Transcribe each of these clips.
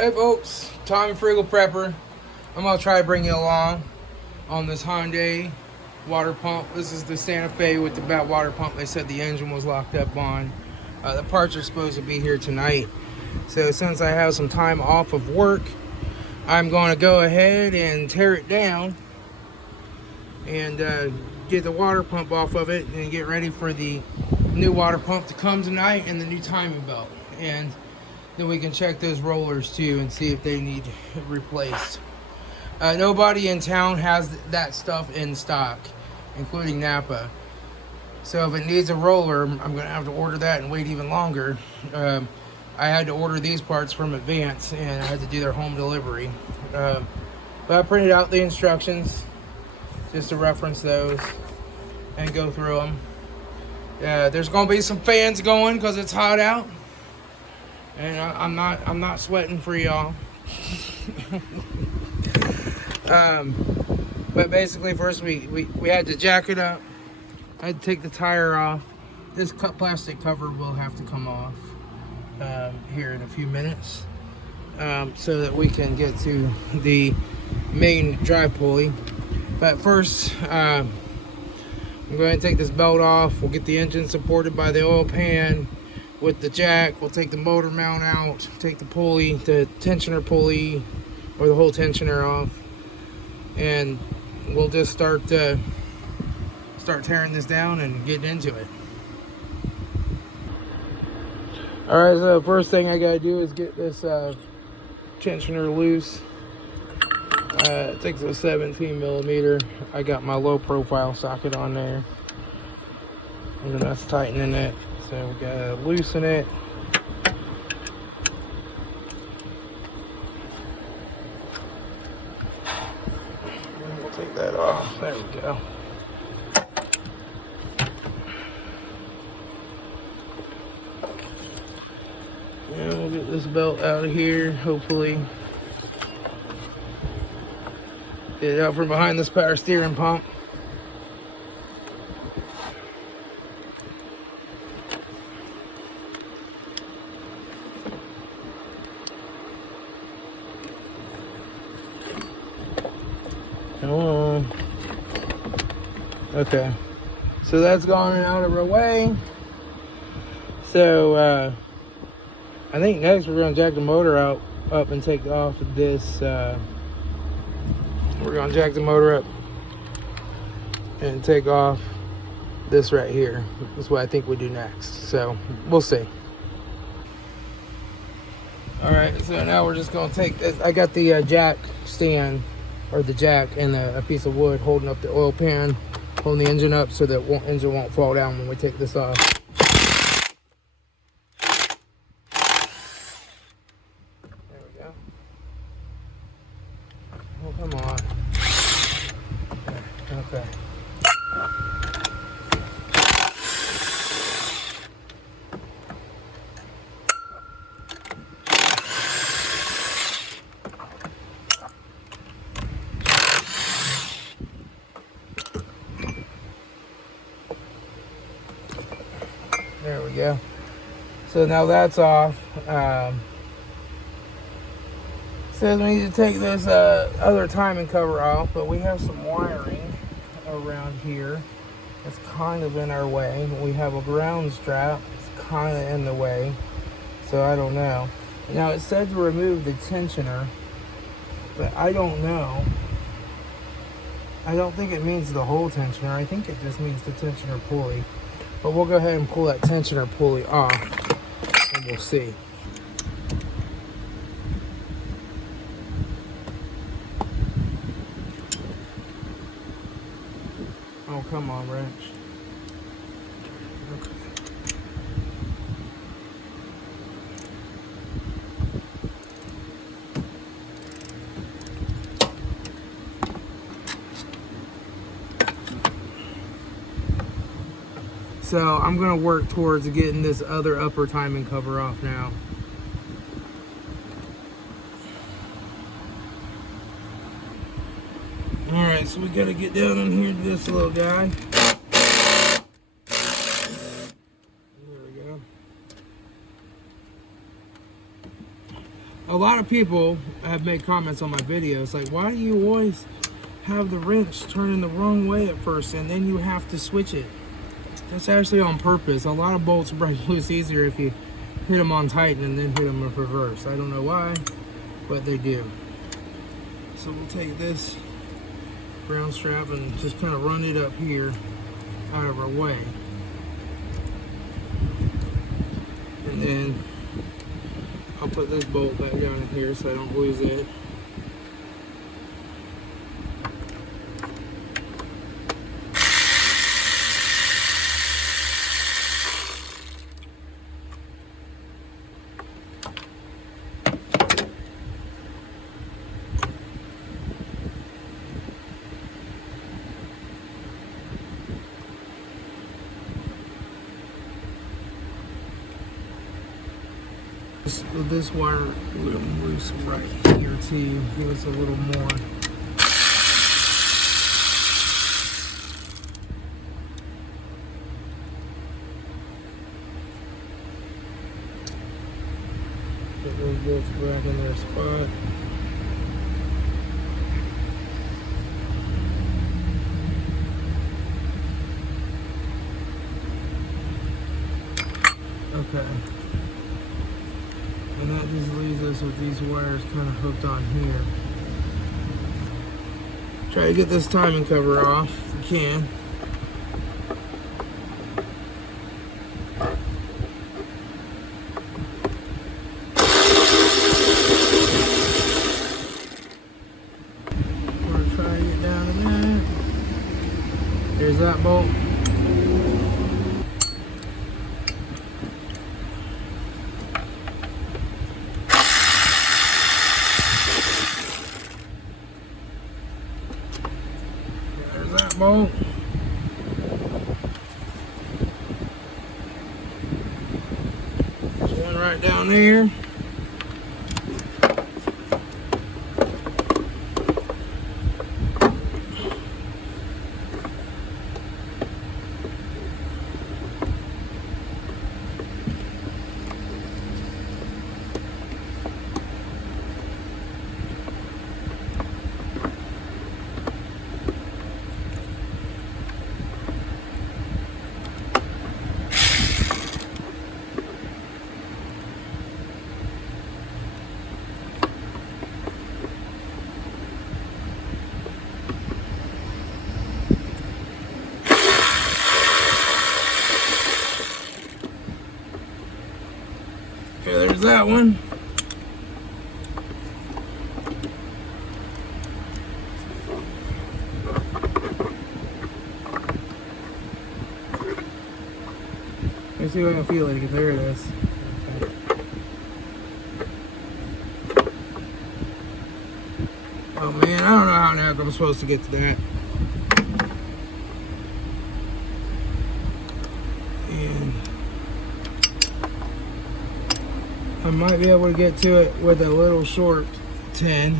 Hey folks, Tommy FrugalPrepper. I'm gonna try to bring you along on this Hyundai water pump. This is the Santa Fe with the bat water pump. They said the engine was locked up on. The parts are supposed to be here tonight. So since I have some time off of work, I'm going to go ahead and tear it down and get the water pump off of it and get ready for the new water pump to come tonight and the new timing belt. And then we can check those rollers too and see if they need replaced. Nobody in town has that stuff in stock, including Napa. So if it needs a roller, I'm going to have to order that and wait even longer. I had to order these parts from Advance and I had to do their home delivery. But I printed out the instructions just to reference those and go through them. There's going to be some fans going because it's hot out. And I'm not sweating for y'all. But basically first we had to jack it up. I had to take the tire off. This plastic cover will have to come off here in a few minutes so that we can get to the main drive pulley. But first I'm going to take this belt off. We'll get the engine supported by the oil pan with the jack. We'll take the motor mount out, take the pulley, the tensioner pulley, or the whole tensioner off, and we'll just start tearing this down and getting into it. Alright, so the first thing I gotta do is get this tensioner loose. It takes a 17 millimeter. I got my low profile socket on there, and then that's tightening it. So we gotta loosen it. And we'll take that off. There we go. And we'll get this belt out of here, hopefully. Get it out from behind this power steering pump. Oh, okay, so that's gone out of our way. So I think next we're going to jack the motor up and take off this. We're going to jack the motor up and take off this right here. That's what I think we do next. So we'll see. All right, so now we're just going to take this. I got the jack stand, or the jack, and a piece of wood holding up the oil pan, holding the engine up so that the engine won't fall down when we take this off. There we go. Oh, come on. Okay. There we go. So now that's off. Says we need to take this other timing cover off, but we have some wiring around here that's kind of in our way. We have a ground strap. It's kind of in the way, so I don't know. Now it said to remove the tensioner, but I don't know. I don't think it means the whole tensioner. I think it just means the tensioner pulley. But we'll go ahead and pull that tensioner pulley off and we'll see. Oh, come on, wrench. Okay. So I'm gonna work towards getting this other upper timing cover off now. Alright, so we gotta get down in here to this little guy. There we go. a lot of people have made comments on my videos like, why do you always have the wrench turning the wrong way at first and then you have to switch it? That's actually on purpose. A lot of bolts break loose easier if you hit them on tighten and then hit them in reverse. I don't know why, but they do. So we'll take this ground strap and just kind of run it up here out of our way. And then I'll put this bolt back down in here so I don't lose it. This wire a little loose right here too. Give us a little more. Put those bolts back in their spot. Okay. And that just leaves us with these wires kind of hooked on here. Try to get this timing cover off if you can. We're gonna try to get down to that. There's that bolt. That bolt. There's one right down there. Okay, there's that one. Let's see what I feel like. There it is. Okay. Oh man, I don't know how the heck I'm supposed to get to that. And I might be able to get to it with a little short 10.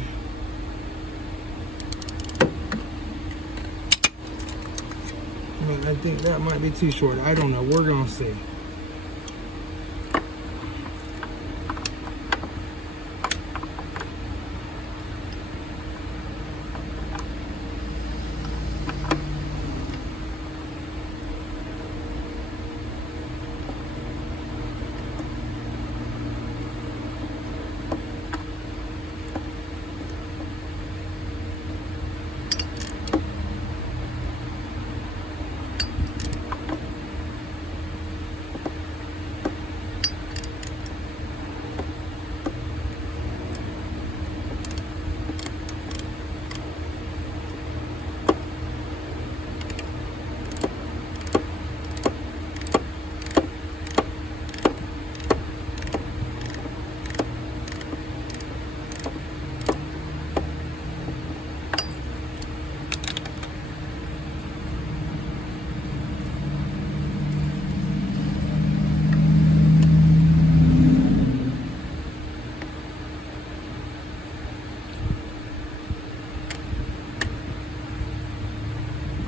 But I think that might be too short. I don't know. We're going to see.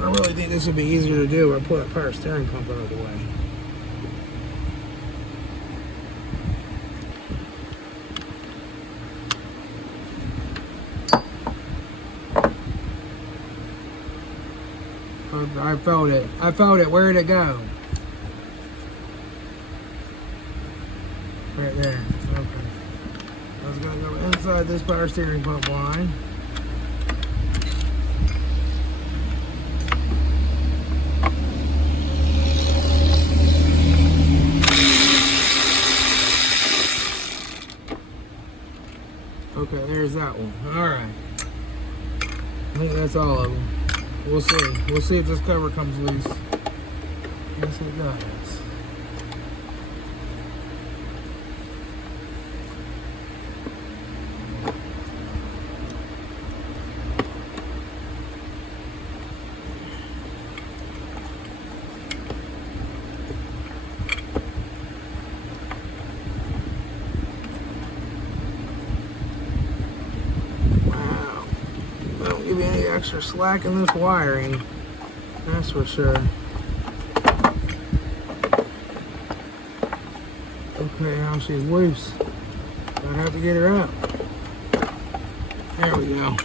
I really think this would be easier to do or pull that power steering pump out of the way. I felt it. I felt it. Where'd it go? Right there. Okay. I was gonna go inside this power steering pump line. Okay, there's that one. Alright. I think that's all of them. We'll see. We'll see if this cover comes loose. Yes, it does. Give you any extra slack in this wiring, that's for sure. Okay, now she's loose. I have to get her up. There we go.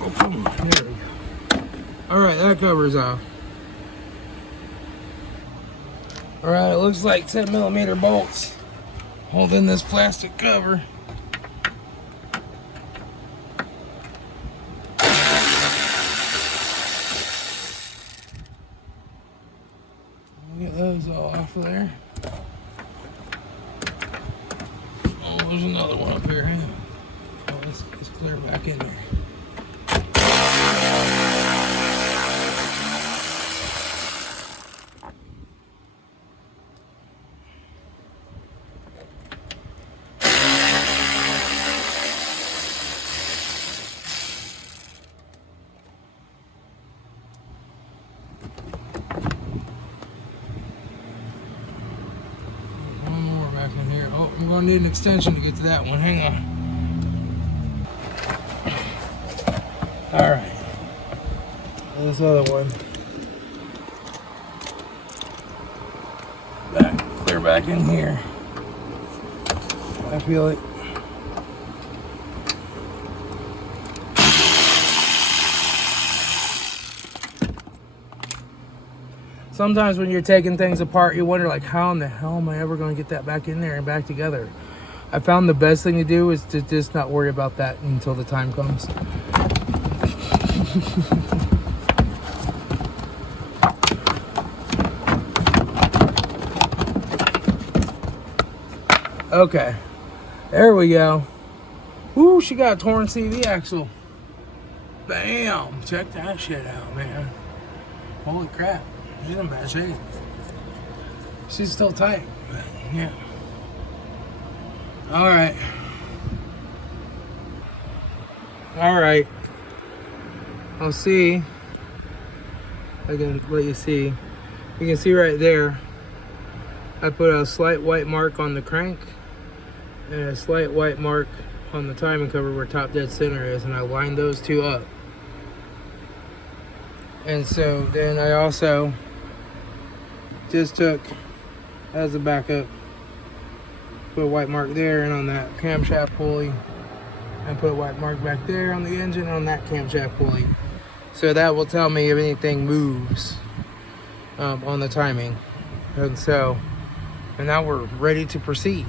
Oh, come on. There we go. Alright, that cover's off. Alright, it looks like 10mm bolts holding this plastic cover. Get those all off of there. Oh, there's another one up here. Oh, let's clear back in there. In here. Oh, I'm gonna need an extension to get to that one. Hang on. Alright. This other one. Clear back in here. I feel it. Sometimes when you're taking things apart, you wonder, like, how in the hell am I ever going to get that back in there and back together? I found the best thing to do is to just not worry about that until the time comes. Okay, there we go. Ooh, she got a torn CV axle. Bam! Check that shit out, man. Holy crap. She's in bad shape. She's still tight, but yeah. Alright. Alright. I'll see. I can let you see. You can see right there. I put a slight white mark on the crank and a slight white mark on the timing cover where top dead center is, and I lined those two up. And so then I also just took, as a backup, put a white mark there and on that camshaft pulley, and put a white mark back there on the engine on that camshaft pulley. So that will tell me if anything moves on the timing. And so, and now we're ready to proceed.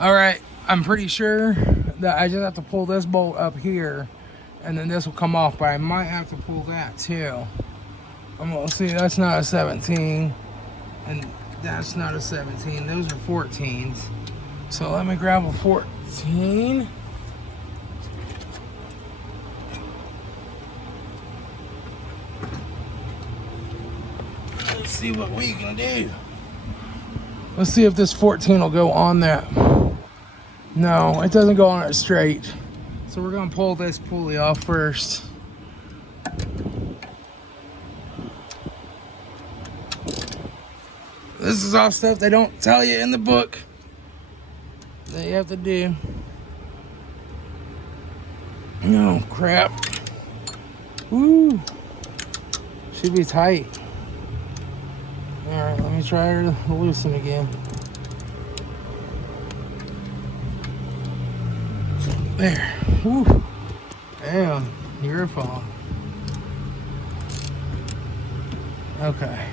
All right, I'm pretty sure that I just have to pull this bolt up here and then this will come off, but I might have to pull that too. I'm gonna see, that's not a 17 and that's not a 17. Those are 14s. So let me grab a 14. Let's see what we can do. Let's see if this 14 will go on that. No, it doesn't go on it straight. So we're gonna pull this pulley off first. This is all stuff they don't tell you in the book that you have to do. Oh crap. Woo. Should be tight. Alright, let me try her to loosen again. There. Whew. Damn, your fault. Okay.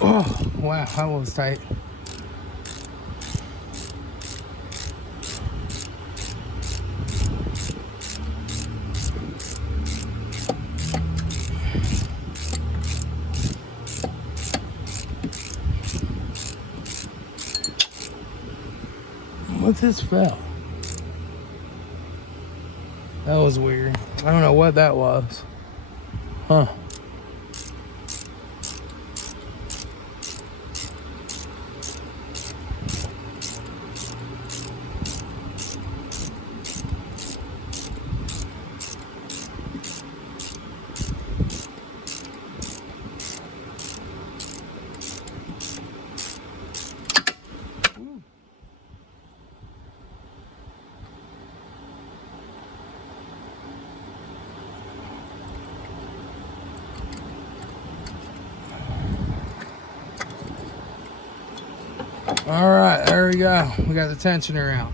Oh, wow, that was tight. What this fell? That was weird. I don't know what that was. Huh. All right, there we go. We got the tensioner out.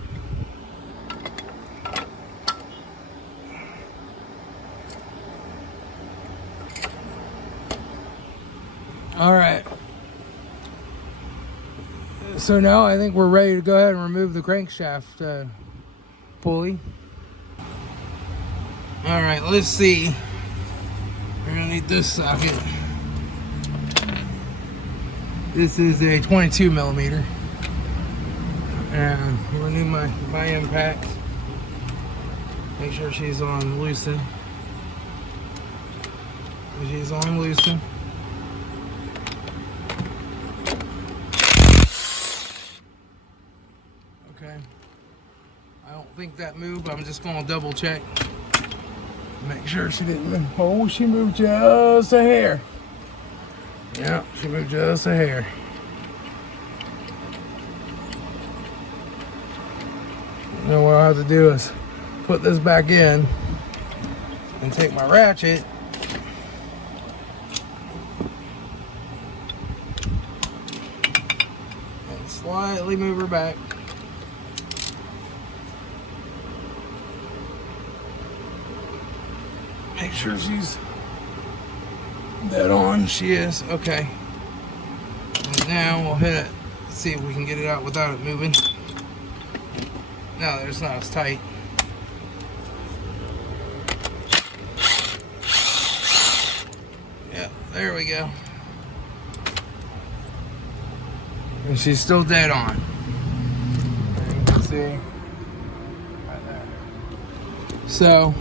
All right. So now I think we're ready to go ahead and remove the crankshaft pulley. All right, let's see. We're gonna need this socket. This is a 22 millimeter. And we'll need my impact. Make sure she's on loosen. She's on loosen. Okay. I don't think that moved. I'm just gonna double check. Make sure she didn't move. Oh, she moved just a hair. Yeah, she moved just a hair. Now what I'll have to do is put this back in and take my ratchet and slightly move her back. Make sure she's dead on. She is. Okay. And now we'll hit it. See if we can get it out without it moving. No, it's not as tight. Yeah, there we go. And she's still dead on. You can see right there. So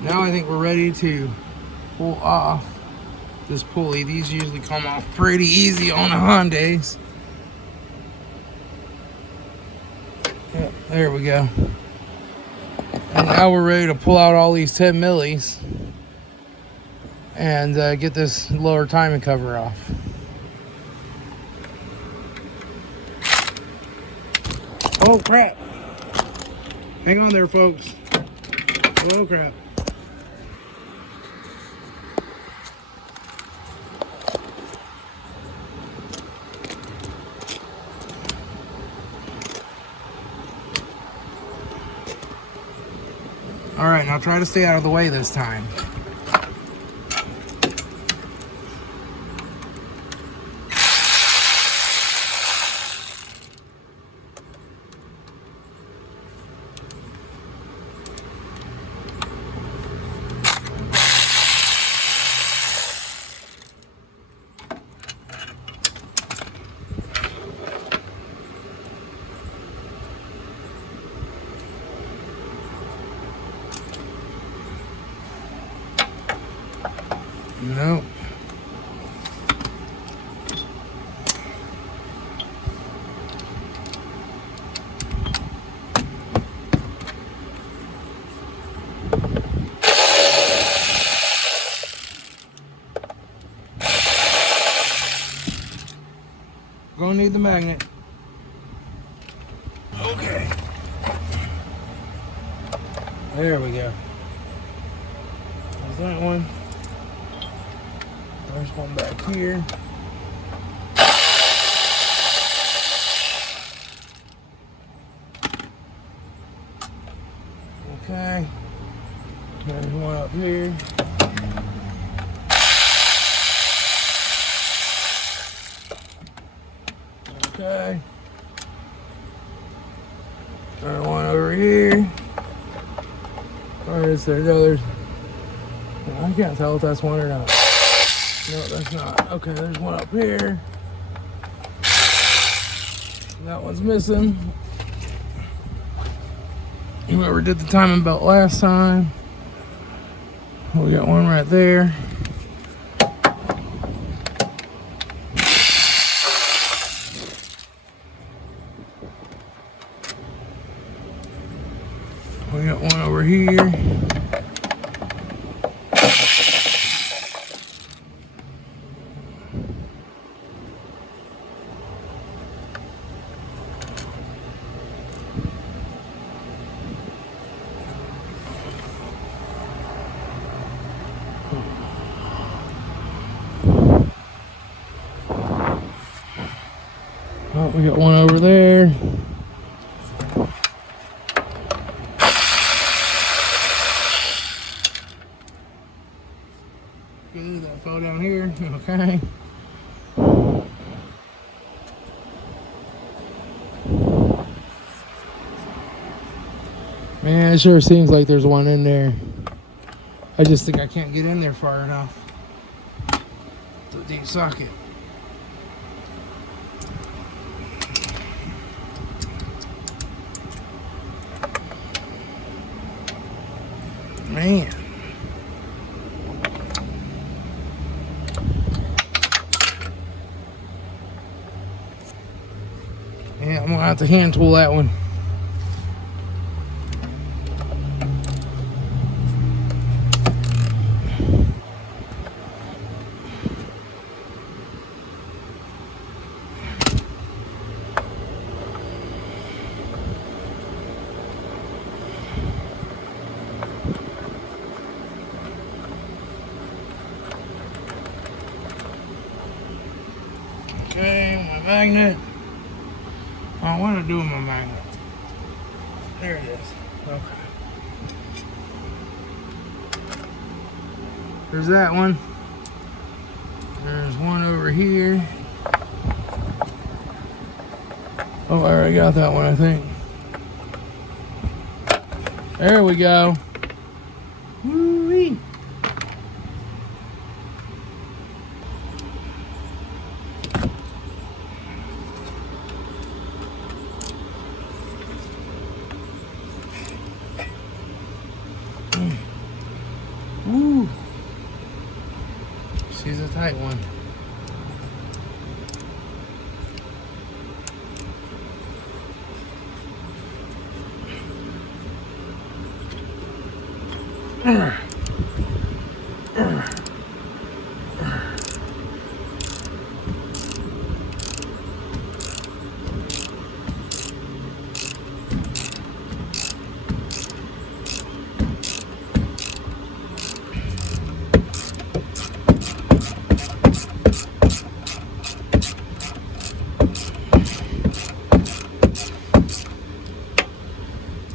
now I think we're ready to pull off this pulley. These usually come off pretty easy on the Hyundais. Yep, there we go. And now we're ready to pull out all these 10 millis and get this lower timing cover off. Oh crap. Hang on there, folks. Oh crap. All right, now try to stay out of the way this time. Nope. Gonna need the magnet. Okay. There we go. that one. There's one back here. Okay. There's one up here. Okay. There's one over here. Where is there? No, there's. I can't tell if that's one or not. No, that's not. Okay, there's one up here. That one's missing. Whoever did the timing belt last time. We got one right there. We got one over here. Oh, we got one over there. Okay, that fell down here. Okay. Man, it sure seems like there's one in there. I just think I can't get in there far enough. It's a deep socket. Man. Yeah, I'm gonna have to hand tool that one. Okay, my magnet. Oh, what do I do with my magnet? There it is. Okay. There's that one. There's one over here. Oh, I already got that one, I think. There we go. Woo-wee. Woo. She's a tight one.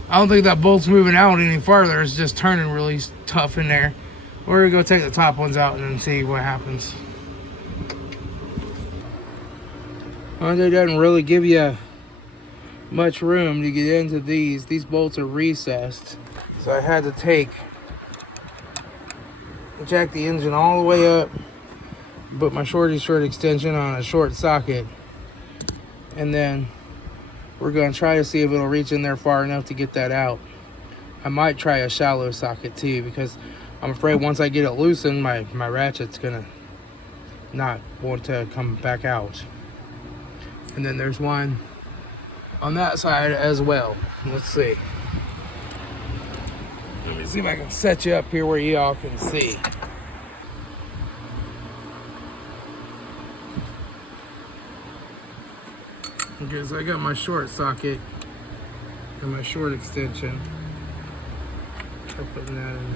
I don't think that bolt's moving out any farther. It's just turning really tough in there. We're gonna go take the top ones out and then see what happens. Hyundai doesn't really give you much room to get into these. These bolts are recessed. So I had to jack the engine all the way up, put my short extension on a short socket, and then we're going to try to see if it'll reach in there far enough to get that out. I might try a shallow socket too, because I'm afraid once I get it loosened, my ratchet's going to not want to come back out. And then there's one on that side as well. Let's see. Let me see if I can set you up here where y'all can see. Okay, so I got my short socket and my short extension. I'm putting that in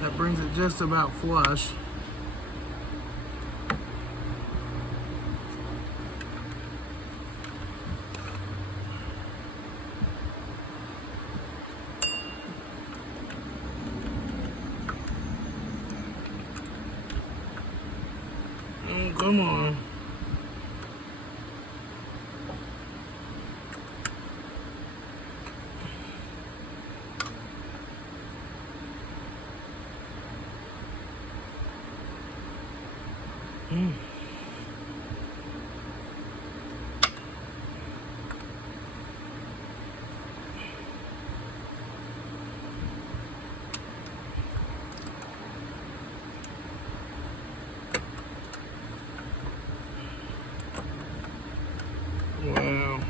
there. That brings it just about flush. Oh, come on. Wow.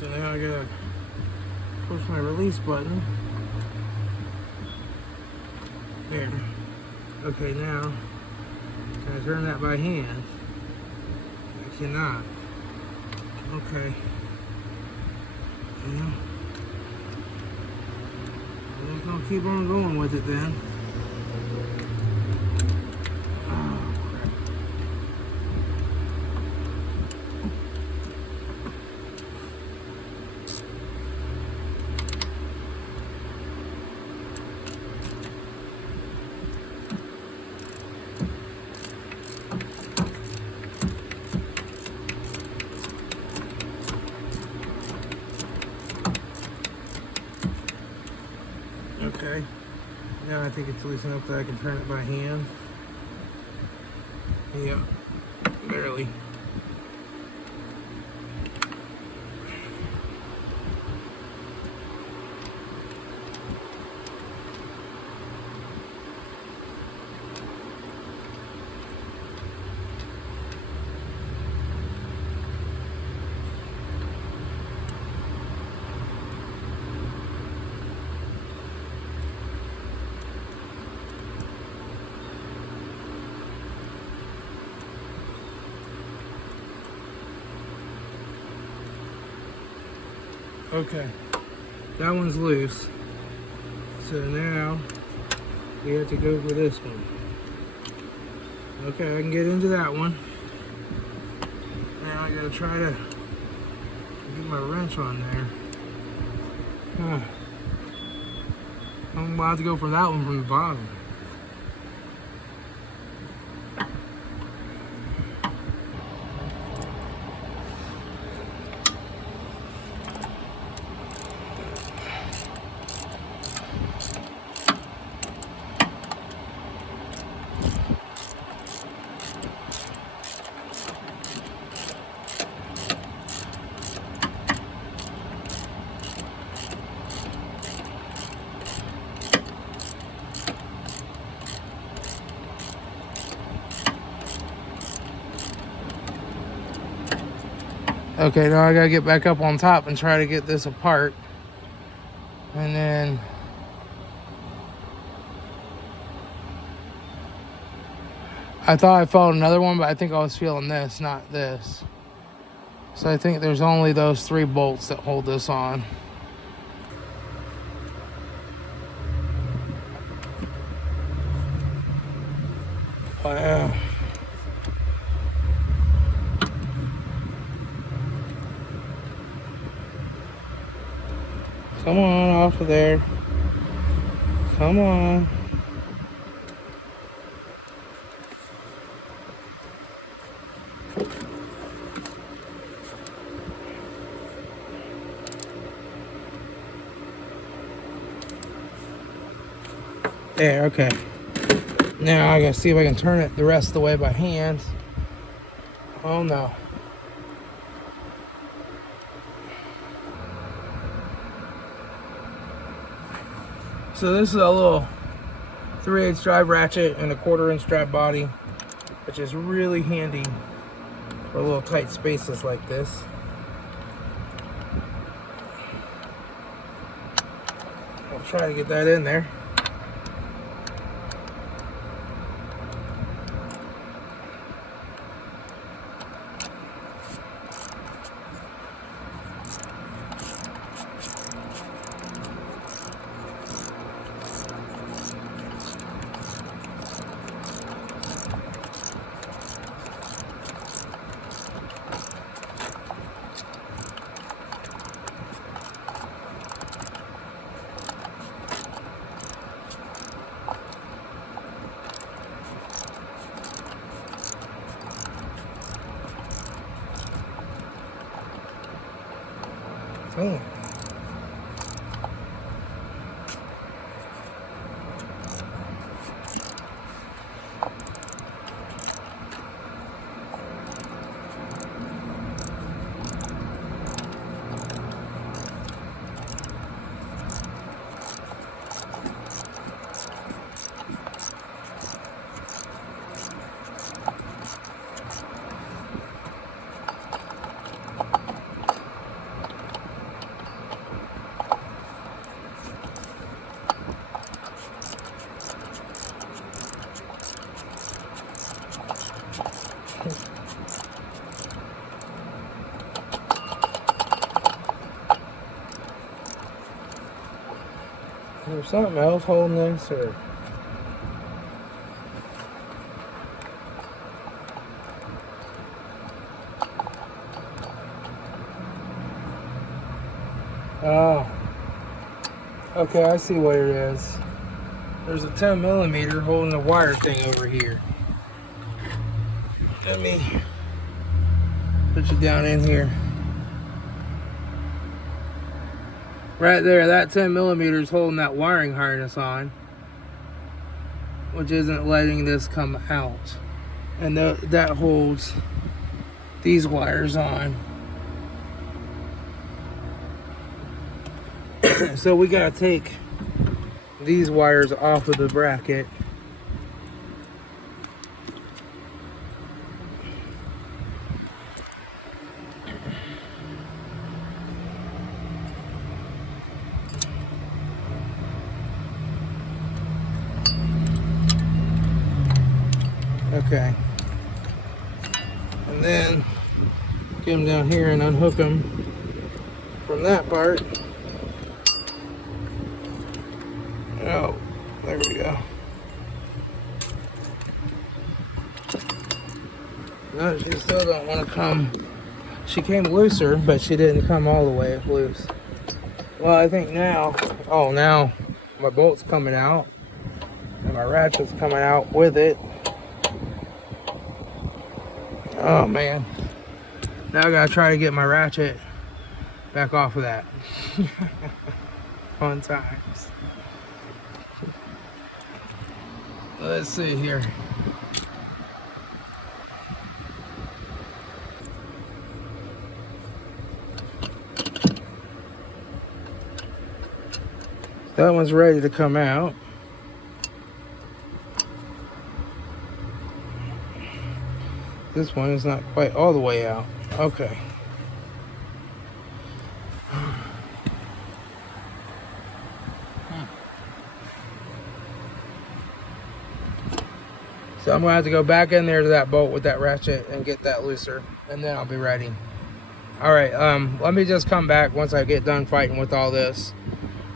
So now I gotta push my release button. There. Okay, now can I turn that by hand? I cannot. Okay. Yeah. I'm just gonna keep on going with it then. Oh, crap. Okay, now I think it's loose enough that I can turn it by hand. Yeah, barely. Okay, that one's loose. So now we have to go for this one. Okay, I can get into that one. Now I gotta try to get my wrench on there. I'm about to go for that one from the bottom. Okay, now I gotta get back up on top and try to get this apart. And then I thought I felt another one, but I think I was feeling this, not this. So I think there's only those 3 bolts that hold this on. Wow. Come on, off of there. Come on. There, okay. Now I gotta see if I can turn it the rest of the way by hand. Oh no. So this is a little 3/8 drive ratchet and a 1/4 inch drive body, which is really handy for little tight spaces like this. I'll try to get that in there. Oh. Is there something else holding this, or? Oh. Okay, I see what it is. There's a 10mm holding the wire thing over here. Let me put you down in here. Right there, that 10mm is holding that wiring harness on, which isn't letting this come out. And that holds these wires on. So we gotta take these wires off of the bracket. Okay. And then get them down here and unhook them from that part. Oh, there we go. No, she still don't want to come. She came looser, but she didn't come all the way loose. Well, I think now, oh, now my bolt's coming out and my ratchet's coming out with it. Oh man, now I gotta try to get my ratchet back off of that. Fun times. Let's see here. That one's ready to come out. This one is not quite all the way out. Okay. So I'm gonna have to go back in there to that bolt with that ratchet and get that looser, and then I'll be ready. All right, let me just come back once I get done fighting with all this,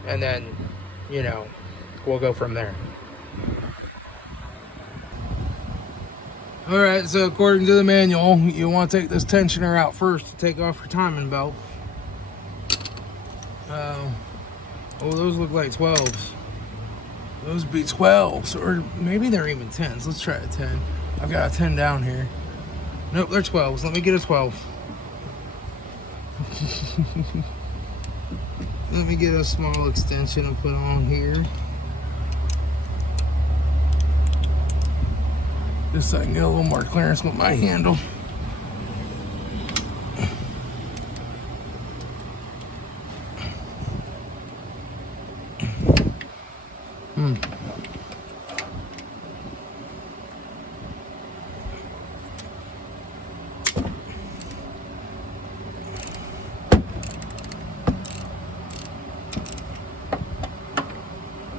and then, you know, we'll go from there. All right, so according to the manual, you want to take this tensioner out first to take off your timing belt. Oh, those look like 12s. Those would be 12s, or maybe they're even 10s. Let's try a 10. I've got a 10 down here. Nope, they're 12s. Let me get a 12. Let me get a small extension and put on here. Just so I can get a little more clearance with my handle.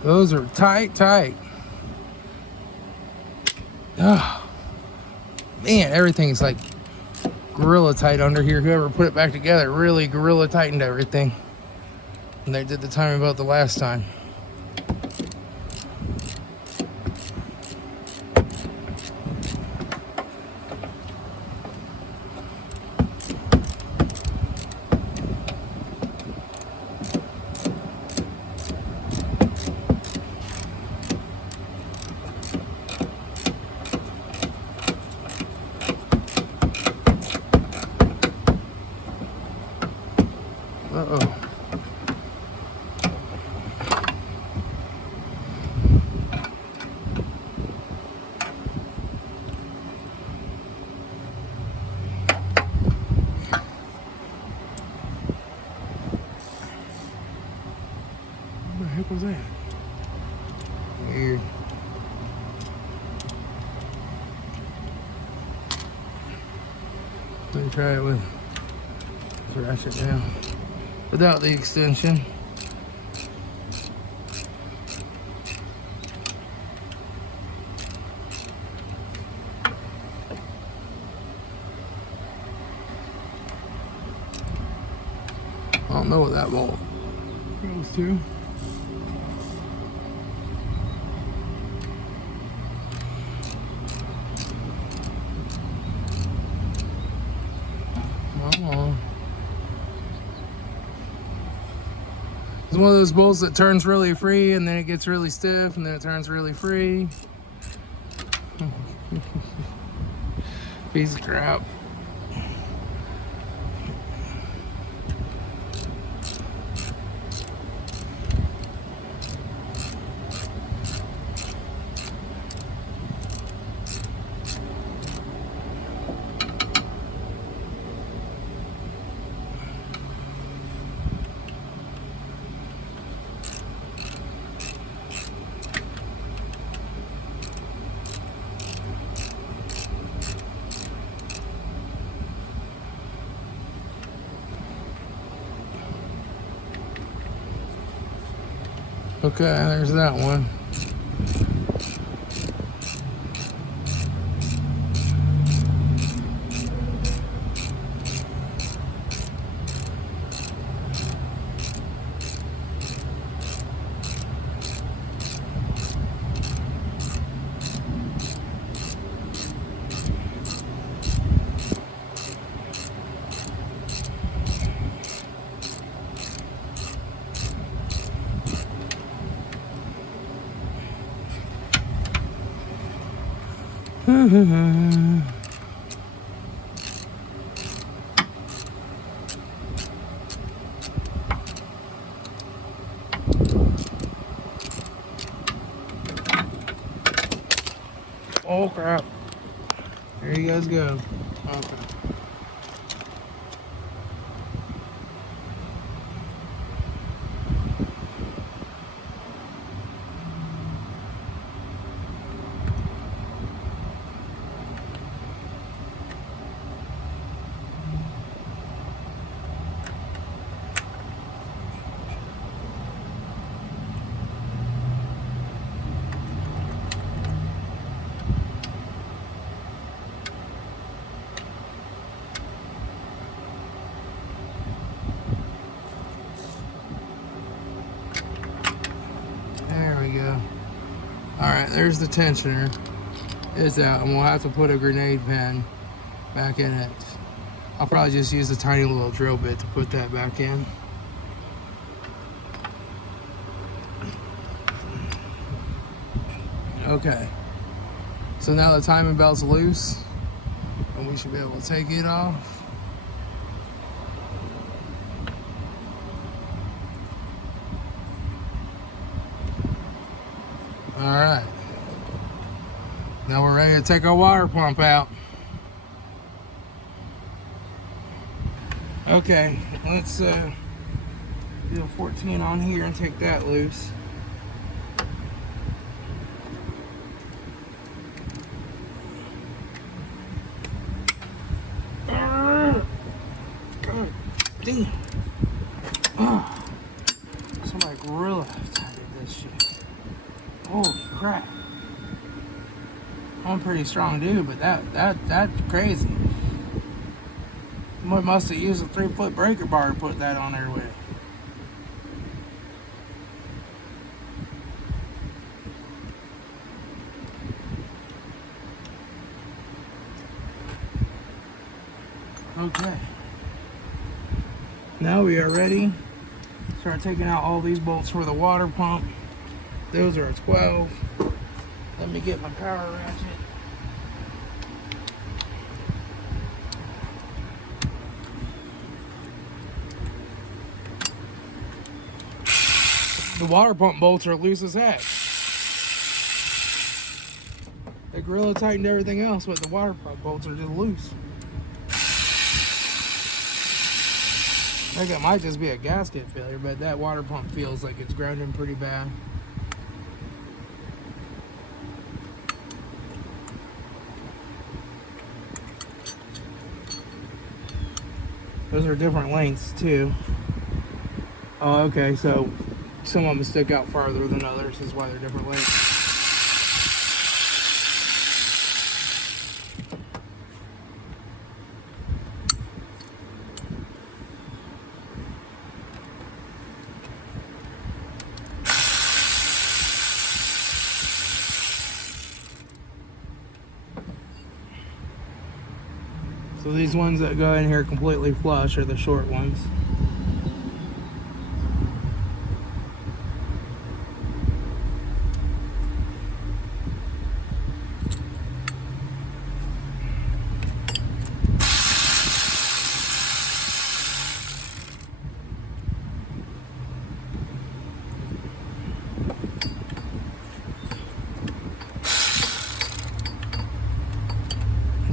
Those are tight, tight. Oh, man, everything's like gorilla tight under here. Whoever put it back together really gorilla tightened everything. And they did the timing belt the last time. Uh-oh. What the heck was that? Weird. Let me try it with this ratchet down without the extension. I don't know what that bolt goes to. Come on. It's one of those bolts that turns really free and then it gets really stiff and then it turns really free. Piece of crap. Okay, there's that one. Oh crap. There you guys go. Okay. There we go. Alright, there's the tensioner. It's out, and we'll have to put a grenade pen back in it. I'll probably just use a tiny little drill bit to put that back in. Okay. So now the timing belt's loose, and we should be able to take it off. Alright. Now we're ready to take our water pump out. Okay, let's do a 14 on here and take that loose. God damn. Oh, somebody gorilla tightened this shit. I'm a pretty strong dude, but that's crazy. Must have used a 3-foot breaker bar to put that on there with. Okay. Now we are ready. Start taking out all these bolts for the water pump. Those are a 12. Let me get my power ratchet. The water pump bolts are loose as heck. The Gorilla tightened everything else, but the water pump bolts are just loose. I think it might just be a gasket failure, but that water pump feels like it's grounding pretty bad. Those are different lengths too. Oh, okay, so some of them stick out farther than others, is why they're different lengths. So these ones that go in here completely flush are the short ones.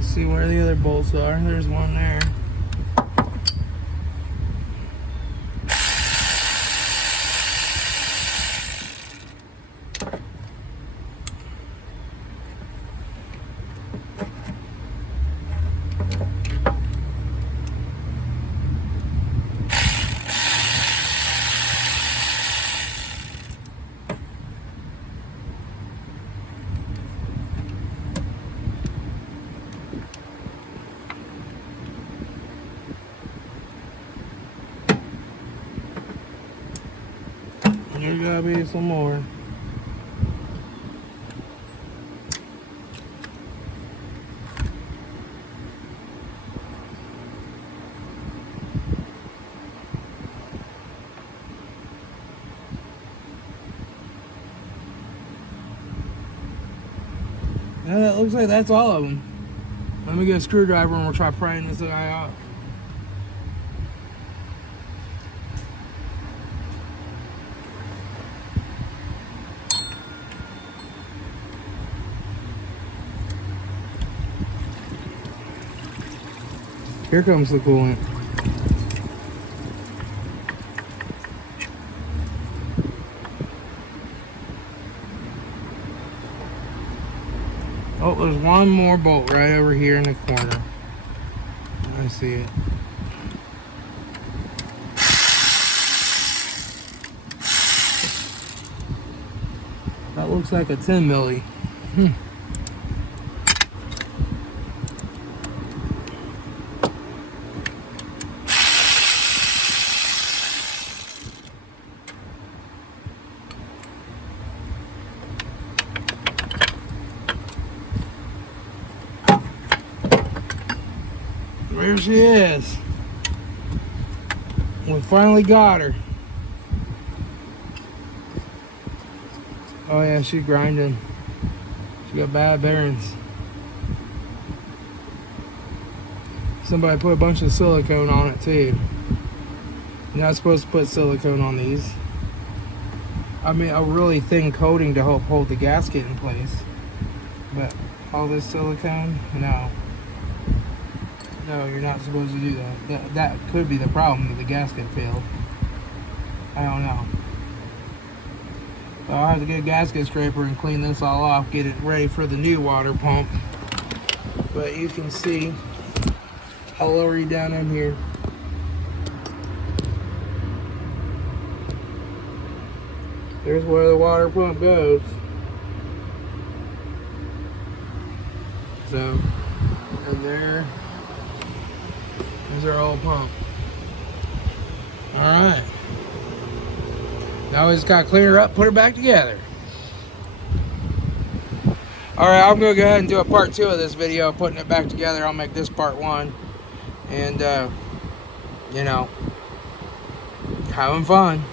See where the other bolts are. There's one there. There's gotta be some more. Yeah, it looks like that's all of them. Let me get a screwdriver and we'll try prying this guy off. Here comes the coolant. Oh, there's one more bolt right over here in the corner. I see it. That looks like a 10 milli. There she is. We finally got her. Oh yeah, she's grinding. She got bad bearings. Somebody put a bunch of silicone on it too. You're not supposed to put silicone on these. I mean, a really thin coating to help hold the gasket in place. But all this silicone, no. No, you're not supposed to do that. That could be the problem, that the gasket failed. I don't know. So I'll have to get a gasket scraper and clean this all off, get it ready for the new water pump. But you can see, I'll lower you down in here. There's where the water pump goes. So, and there's our old pump. All right. Now we just gotta clean her up, put her back together. All right, I'm gonna go ahead and do a part 2 of this video, putting it back together. I'll make this part 1, and you know, having fun.